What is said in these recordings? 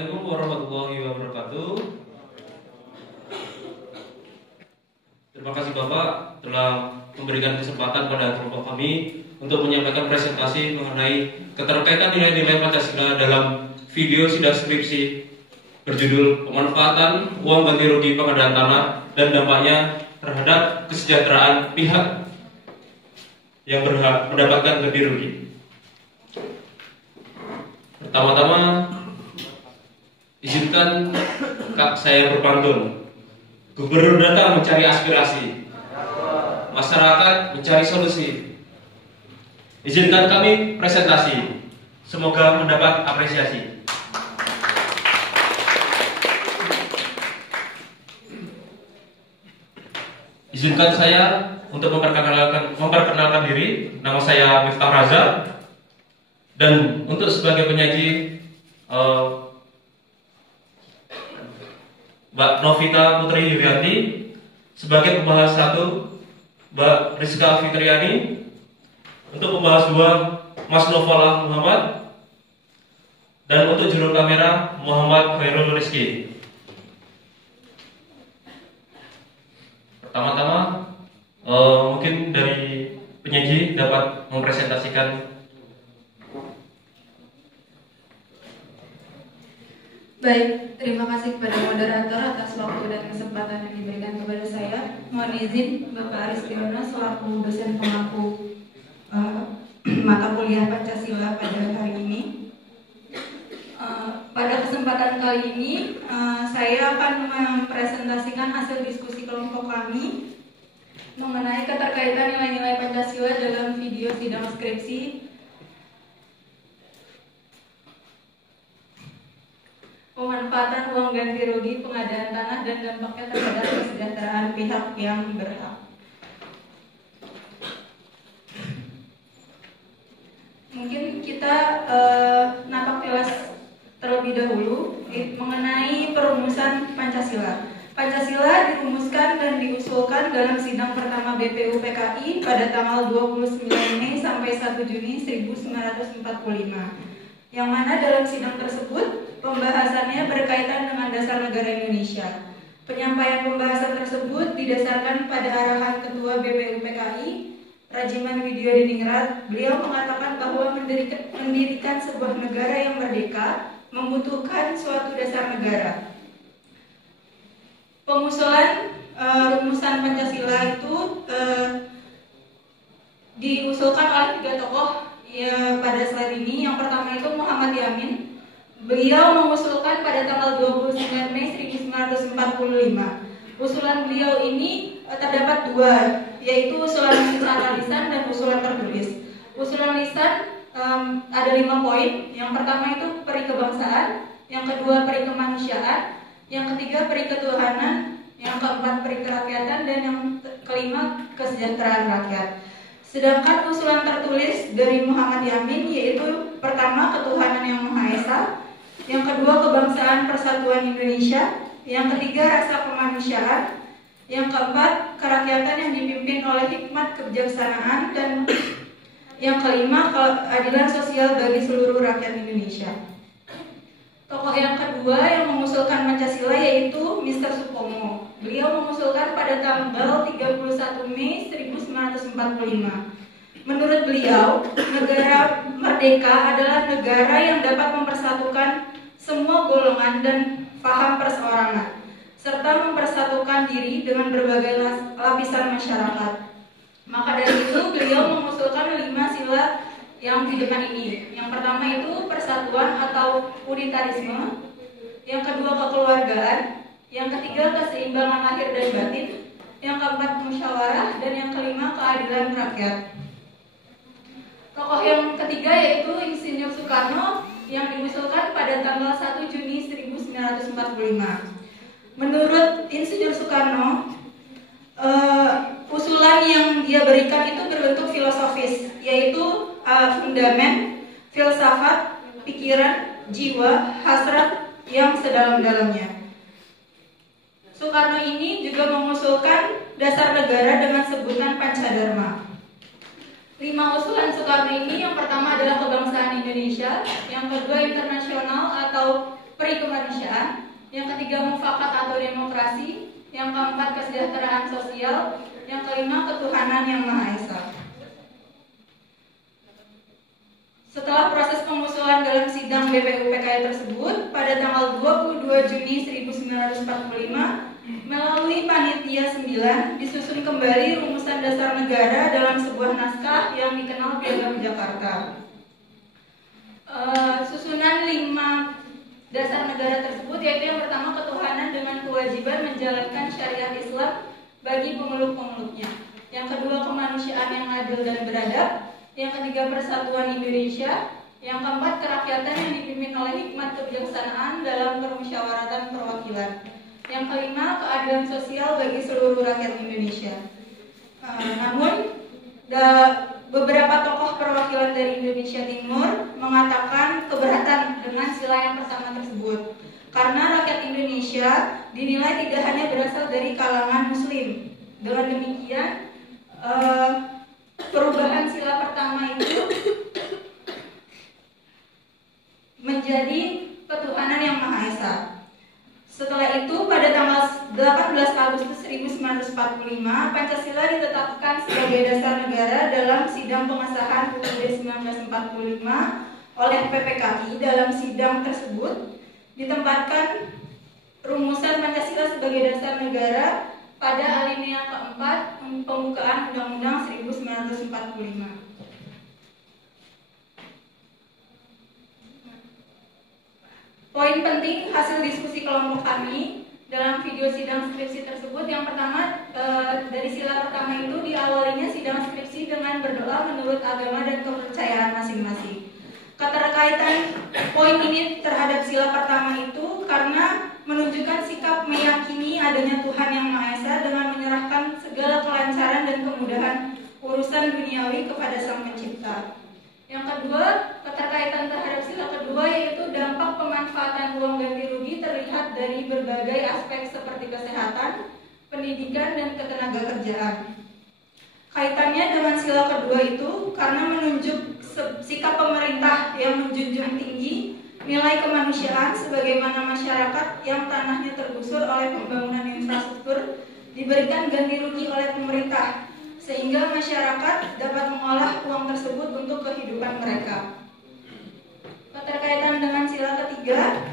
Assalamualaikum warahmatullahi wabarakatuh. Terima kasih Bapak telah memberikan kesempatan pada kelompok kami untuk menyampaikan presentasi mengenai keterkaitan nilai-nilai Pancasila dalam video sidang skripsi berjudul pemanfaatan uang ganti rugi pengadaan tanah dan dampaknya terhadap kesejahteraan pihak yang berhak mendapatkan ganti rugi. Pertama-tama, izinkan saya berpantun. Gubernur datang mencari aspirasi, masyarakat mencari solusi. Izinkan kami presentasi, semoga mendapat apresiasi. Izinkan saya untuk memperkenalkan diri. Nama saya Miftah Raza, dan untuk sebagai penyaji Mbak Novita Putri Yurianti, sebagai pembahas 1 Mbak Rizka Fitriani, untuk pembahas 2 Mas Novala Muhammad, dan untuk juru kamera Muhammad Khairul Rizki. Pertama-tama mungkin dari penyaji dapat mempresentasikan. Baik, terima kasih kepada moderator atas waktu dan kesempatan yang diberikan kepada saya. Mohon izin Bapak Aristiono selaku dosen pengaku mata kuliah Pancasila pada hari ini. Pada kesempatan kali ini saya akan mempresentasikan hasil diskusi kelompok kami mengenai keterkaitan nilai-nilai Pancasila dalam video sidang skripsi pemanfaatan uang ganti rugi pengadaan tanah dan dampaknya terhadap kesejahteraan pihak yang berhak. Mungkin kita napak tilas terlebih dahulu mengenai perumusan Pancasila. Pancasila dirumuskan dan diusulkan dalam sidang pertama BPU PKI pada tanggal 29 Mei sampai 1 Juni 1945. Yang mana dalam sidang tersebut pembahasannya berkaitan dengan dasar negara Indonesia. Penyampaian pembahasan tersebut didasarkan pada arahan Ketua BPU PKI, Rajiman Widyodiningrat. Beliau mengatakan bahwa mendirikan sebuah negara yang merdeka membutuhkan suatu dasar negara. Pengusulan rumusan Pancasila itu diusulkan oleh 3 tokoh pada slide ini. Yang pertama itu Muhammad Yamin. Beliau mengusulkan pada tanggal 29 Mei 1945. Usulan beliau ini terdapat 2, yaitu usulan secara lisan dan usulan tertulis. Usulan lisan ada 5 poin. Yang pertama itu peri kebangsaan, yang kedua peri kemanusiaan, yang ketiga peri ketuhanan, yang keempat peri kerakyatan, dan yang kelima kesejahteraan rakyat. Sedangkan usulan tertulis dari Muhammad Yamin yaitu pertama ketuhanan yang Maha Esa, yang kedua kebangsaan persatuan Indonesia, yang ketiga rasa kemanusiaan, yang keempat kerakyatan yang dipimpin oleh hikmat kebijaksanaan, dan yang kelima keadilan sosial bagi seluruh rakyat Indonesia. Tokoh yang kedua yang mengusulkan Pancasila yaitu Mr. Supomo. Beliau mengusulkan pada tanggal 31 Mei 1945. Menurut beliau, negara merdeka adalah negara yang dapat mempersatukan semua golongan dan paham perseorangan, serta mempersatukan diri dengan berbagai lapisan masyarakat. Maka dari itu beliau mengusulkan 5 sila yang di depan ini. Yang pertama itu persatuan atau unitarisme, yang kedua kekeluargaan, yang ketiga keseimbangan lahir dan batin, yang keempat musyawarah, dan yang kelima keadilan rakyat. Tokoh yang ketiga yaitu Insinyur Soekarno yang diusulkan pada tanggal 1 Juni 1945. Menurut Insinyur Soekarno, usulan yang dia berikan itu berbentuk filosofis, yaitu fundamen, filsafat, pikiran, jiwa, hasrat yang sedalam-dalamnya. Soekarno ini juga mengusulkan dasar negara dengan sebutan Pancadharma. 5 usulan Soekarno ini yang pertama adalah kebangsaan Indonesia, yang kedua internasional atau peri kasih, yang keempat kesejahteraan sosial, yang kelima ketuhanan yang Maha Esa. Setelah proses pengusulan dalam sidang BPU PKI tersebut, pada tanggal 22 Juni 1945, melalui Panitia 9, disusun kembali rumusan dasar negara dalam sebuah naskah yang dikenal Piagam Jakarta. Susunan 5 dasar negara tersebut yaitu yang pertama ketuhanan dengan kewajiban menjalankan syariat Islam bagi pemeluk-pemeluknya. Yang kedua kemanusiaan yang adil dan beradab. Yang ketiga persatuan Indonesia. Yang keempat kerakyatan yang dipimpin oleh hikmat kebijaksanaan dalam permusyawaratan perwakilan. Yang kelima keadilan sosial bagi seluruh rakyat Indonesia. Namun beberapa tokoh perwakilan dari Indonesia Timur mengatakan keberatan dengan sila yang pertama tersebut karena rakyat Indonesia dinilai tidak hanya berasal dari kalangan Muslim. Dengan demikian perubahan sila pertama itu menjadi ketuhanan yang Maha Esa. Setelah itu pada tanggal 18 Agustus 1945 Pancasila ditetapkan sebagai dasar negara dalam sidang pengesahan UUD 1945 oleh PPKI. Dalam sidang tersebut ditempatkan rumusan Pancasila sebagai dasar negara pada alinea keempat pembukaan Undang-Undang 1945. Poin penting hasil diskusi kelompok kami dalam video sidang skripsi tersebut, yang pertama dari sila pertama itu diawalinya sidang skripsi dengan berdoa menurut agama dan kepercayaan masing-masing. Keterkaitan poin ini terhadap sila pertama itu karena menunjukkan sikap meyakini adanya Tuhan yang Maha Esa dengan menyerahkan segala kelancaran dan kemudahan urusan duniawi kepada Sang Pencipta. Yang kedua, keterkaitan terhadap sila kedua yaitu dampak pemanfaatan uang ganti rugi terlihat dari berbagai aspek seperti kesehatan, pendidikan, dan ketenagakerjaan. Kaitannya dengan sila kedua itu karena menunjuk sikap pemerintah yang menjunjung tinggi nilai kemanusiaan sebagaimana masyarakat yang tanahnya tergusur oleh pembangunan infrastruktur diberikan ganti rugi oleh pemerintah, sehingga masyarakat dapat mengolah uang tersebut untuk kehidupan mereka. Keterkaitan dengan sila ketiga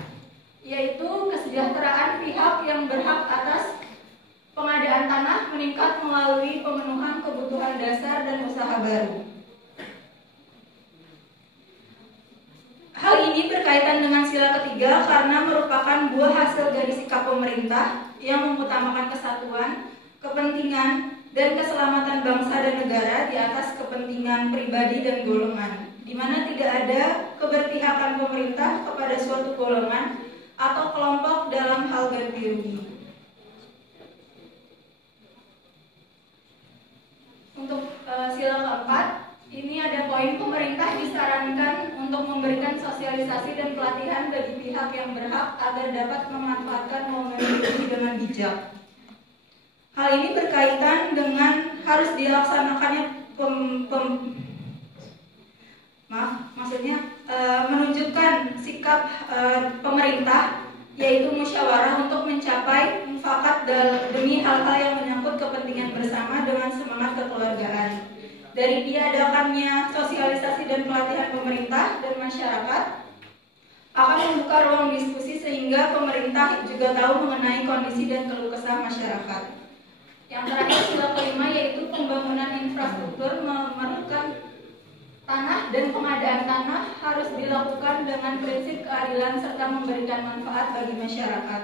yaitu kesejahteraan pihak yang berhak atas pengadaan tanah meningkat melalui pemenuhan kebutuhan dasar dan usaha baru. Hal ini berkaitan dengan sila ketiga karena merupakan buah hasil dari sikap pemerintah yang mengutamakan kesatuan, kepentingan, dan keselamatan bangsa dan negara di atas kepentingan pribadi dan golongan, di mana tidak ada keberpihakan pemerintah kepada suatu golongan atau kelompok dalam hal ganti rugi. Untuk sila keempat, ini ada poin pemerintah disarankan untuk memberikan sosialisasi dan pelatihan bagi pihak yang berhak agar dapat memanfaatkan uang ganti rugi dengan bijak. Hal ini berkaitan dengan harus dilaksanakannya menunjukkan sikap pemerintah yaitu musyawarah untuk mencapai mufakat demi hal-hal yang menyangkut kepentingan bersama dengan semangat kekeluargaan. Dari diadakannya sosialisasi dan pelatihan pemerintah dan masyarakat akan membuka ruang diskusi sehingga pemerintah juga tahu mengenai kondisi dan keluh kesah masyarakat. Yang terakhir sila kelima yaitu pembangunan infrastruktur memerlukan tanah dan pengadaan tanah harus dilakukan dengan prinsip keadilan serta memberikan manfaat bagi masyarakat.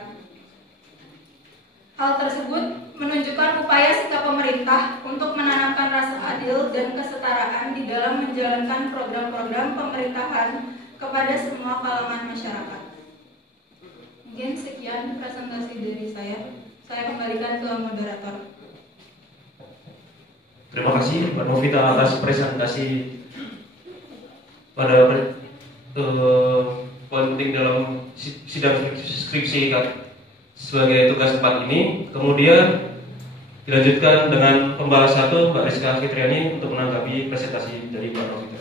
Hal tersebut menunjukkan upaya sikap pemerintah untuk menanamkan rasa adil dan kesetaraan di dalam menjalankan program-program pemerintahan kepada semua kalangan masyarakat. Mungkin sekian presentasi dari saya. Saya kembalikan ke moderator. Terima kasih Mbak Novita atas presentasi pada poin penting dalam sidang skripsi sebagai tugas 4 ini. Kemudian dilanjutkan dengan pembahas 1 Mbak Rizka Fitriani untuk menanggapi presentasi dari Mbak Novita.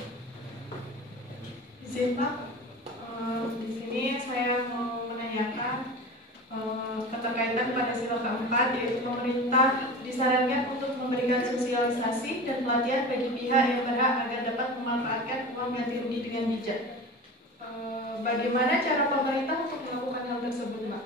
Izin Pak, di sini saya mau menanyakan berkaitan pada sila keempat, yaitu pemerintah disarankan untuk memberikan sosialisasi dan pelatihan bagi pihak yang berhak agar dapat memanfaatkan uang ganti rugi dengan bijak. Bagaimana cara pemerintah untuk melakukan hal tersebut, Mbak?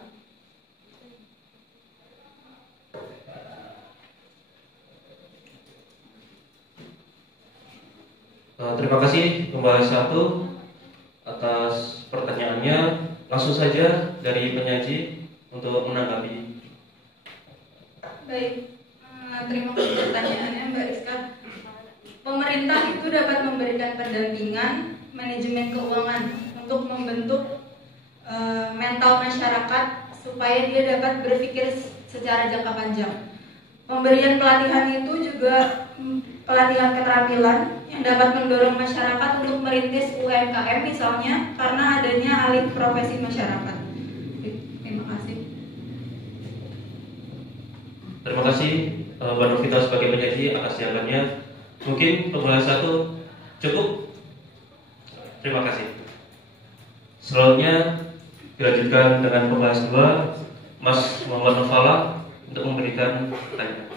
Terima kasih Pembalas 1 atas pertanyaannya. Langsung saja dari penyaji untuk menanggapi. Baik, terima kasih pertanyaannya Mbak Rizka. Pemerintah itu dapat memberikan pendampingan manajemen keuangan untuk membentuk mental masyarakat supaya dia dapat berpikir secara jangka panjang. Pemberian pelatihan itu juga pelatihan keterampilan yang dapat mendorong masyarakat untuk merintis UMKM misalnya karena adanya alih profesi masyarakat. Terima kasih. Terima kasih Mbak Novita sebagai penyaji atas jawabannya. Mungkin Pembalas 1 cukup? Terima kasih. Selanjutnya dilanjutkan dengan Pembalas 2, Mas Muhammad Nofala untuk memberikan pertanyaan.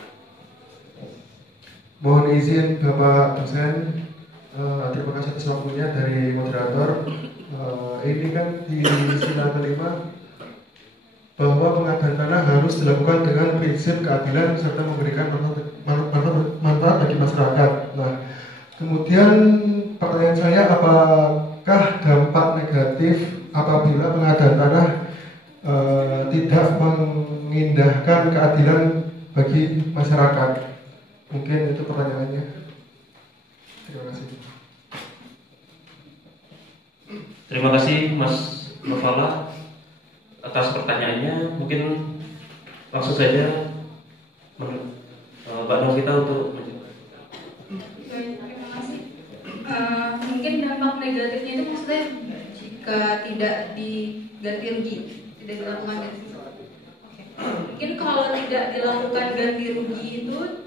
Mohon izin Bapak dosen, terima kasih atas waktunya dari moderator. Ini kan di sila kelima bahwa pengadaan tanah harus dilakukan dengan prinsip keadilan serta memberikan manfaat bagi masyarakat. Nah, kemudian pertanyaan saya, apakah dampak negatif apabila pengadaan tanah tidak mengindahkan keadilan bagi masyarakat? Mungkin itu pertanyaannya. Terima kasih. Terima kasih Mas Nofala atas pertanyaannya. Mungkin langsung saja Mbak Novita untuk menjawab. Terima kasih. Mungkin dampak negatifnya itu maksudnya jika tidak diganti rugi, tidak dilakukan ganti rugi. Oke. Mungkin kalau tidak dilakukan ganti rugi itu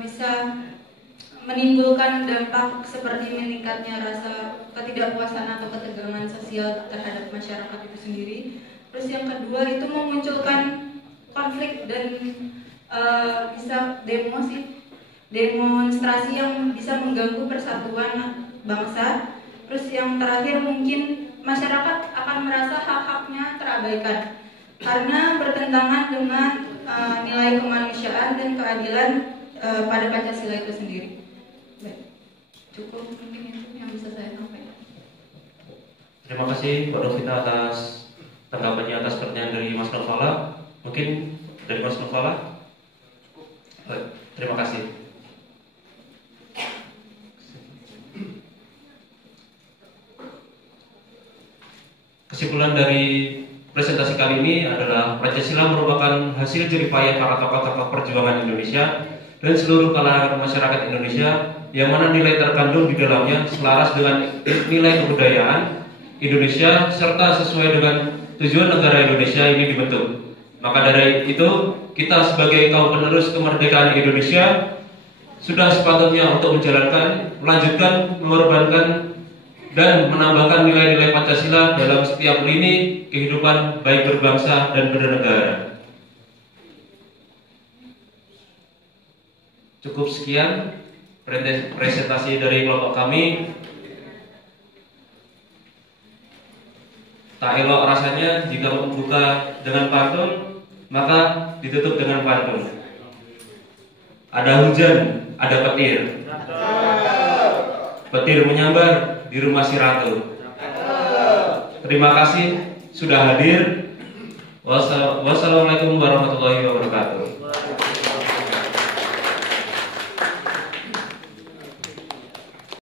bisa menimbulkan dampak seperti meningkatnya rasa ketidakpuasan atau ketegangan sosial terhadap masyarakat itu sendiri. Terus yang kedua itu memunculkan konflik dan bisa demonstrasi yang bisa mengganggu persatuan bangsa. Terus yang terakhir mungkin masyarakat akan merasa hak-haknya terabaikan karena bertentangan dengan nilai kemanusiaan dan keadilan pada Pancasila itu sendiri. Baik, cukup mungkin itu yang bisa saya sampaikan. Terima kasih Mbak Novita atas tanggapannya atas pertanyaan dari Mas Nofala. Mungkin dari Mas Nofala. Terima kasih. Kesimpulan dari presentasi kali ini adalah Pancasila merupakan hasil jeripayah para tokoh-tokoh perjuangan Indonesia dan seluruh kalangan masyarakat Indonesia yang mana nilai terkandung di dalamnya selaras dengan nilai kebudayaan Indonesia serta sesuai dengan tujuan negara Indonesia ini dibentuk. Maka dari itu kita sebagai kaum penerus kemerdekaan Indonesia sudah sepatutnya untuk menjalankan, melanjutkan, mengorbankan dan menambahkan nilai-nilai Pancasila dalam setiap lini kehidupan baik berbangsa dan bernegara. Cukup sekian presentasi dari kelompok kami. Tak elok rasanya jika membuka dengan pantun, maka ditutup dengan pantun. Ada hujan, ada petir. Petir menyambar di rumah si ratu. Terima kasih sudah hadir. Wassalamualaikum warahmatullahi wabarakatuh.